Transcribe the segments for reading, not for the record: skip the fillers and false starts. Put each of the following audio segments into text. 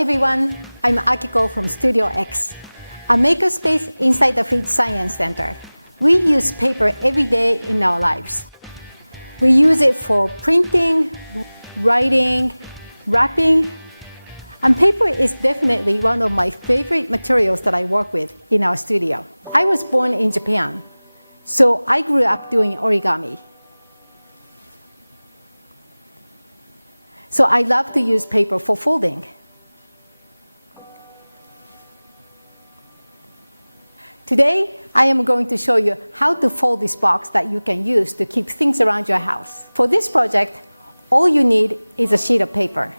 everyone, I'm Akiko from Studio X, a makerspace inside the Fleet Science Center. We use paper every day in our lives. We use it for printing, writing, wrapping, and paper is definitely one of my favorite materials that I work with in our studio. I was born in Japan, so I grew up doing origami. So I love to use paper for folding. Today, I am going to show you how to fold this box that you can use to keep things around your house. For this project, all you need is a sheet of paper.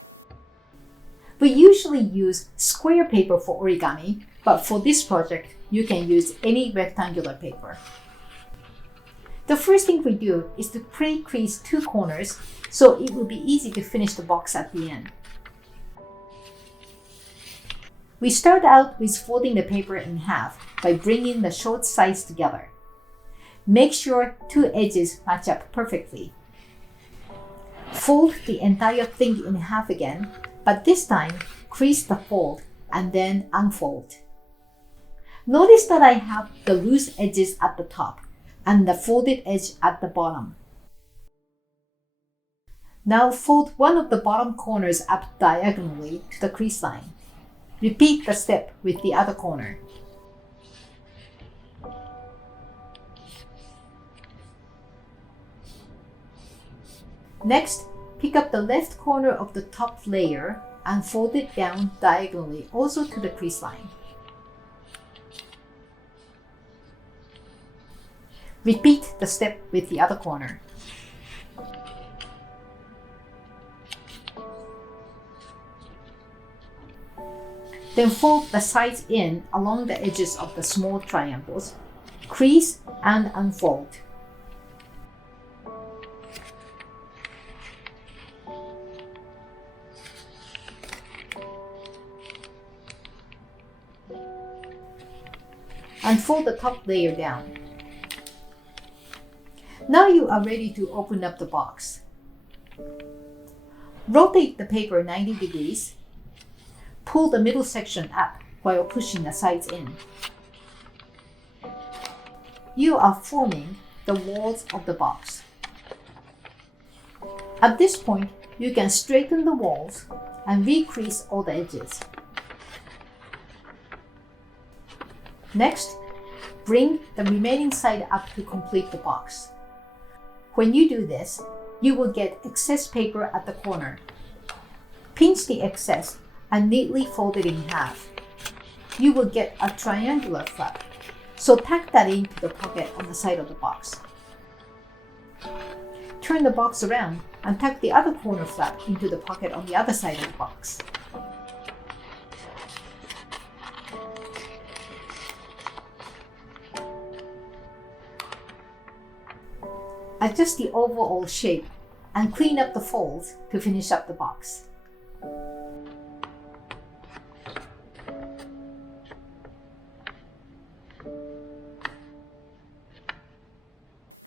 We usually use square paper for origami, but for this project, you can use any rectangular paper. The first thing we do is to pre-crease two corners so it will be easy to finish the box at the end. We start out with folding the paper in half by bringing the short sides together. Make sure two edges match up perfectly. Fold the entire thing in half again, but this time crease the fold and then unfold. Notice that I have the loose edges at the top and the folded edge at the bottom. Now fold one of the bottom corners up diagonally to the crease line. Repeat the step with the other corner. Next, pick up the left corner of the top layer and fold it down diagonally also to the crease line. Repeat the step with the other corner. Then fold the sides in along the edges of the small triangles, crease and unfold. And fold the top layer down. Now you are ready to open up the box. Rotate the paper 90 degrees. Pull the middle section up while pushing the sides in. You are forming the walls of the box. At this point, you can straighten the walls and re-crease all the edges. Next, bring the remaining side up to complete the box. When you do this, you will get excess paper at the corner. Pinch the excess and neatly fold it in half. You will get a triangular flap, so tack that into the pocket on the side of the box. Turn the box around and tack the other corner flap into the pocket on the other side of the box. Adjust the overall shape and clean up the folds to finish up the box.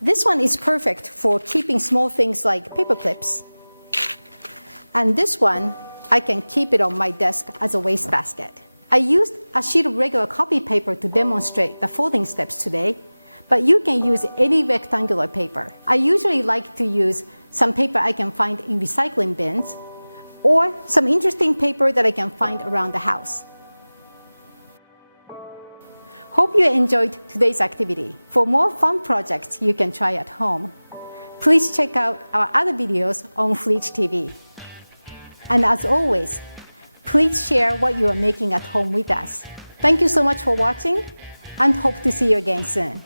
This one is perfect for keeping small things like paper clips. And this one, I can keep it on my desk as a wastebasket. I used a sheet of regular copy paper to demonstrate the folding steps today, but you can use any rectangular paper. I usually like to use some paper I can find in recycling bins, or some interesting paper that I can find around the house. Hope you enjoyed today's activity. For more fun projects you can try at home, please check out our other videos on Fleet TV. And as always, please share what you are making at home with us. Thank you so much for watching, and hope to see you again soon.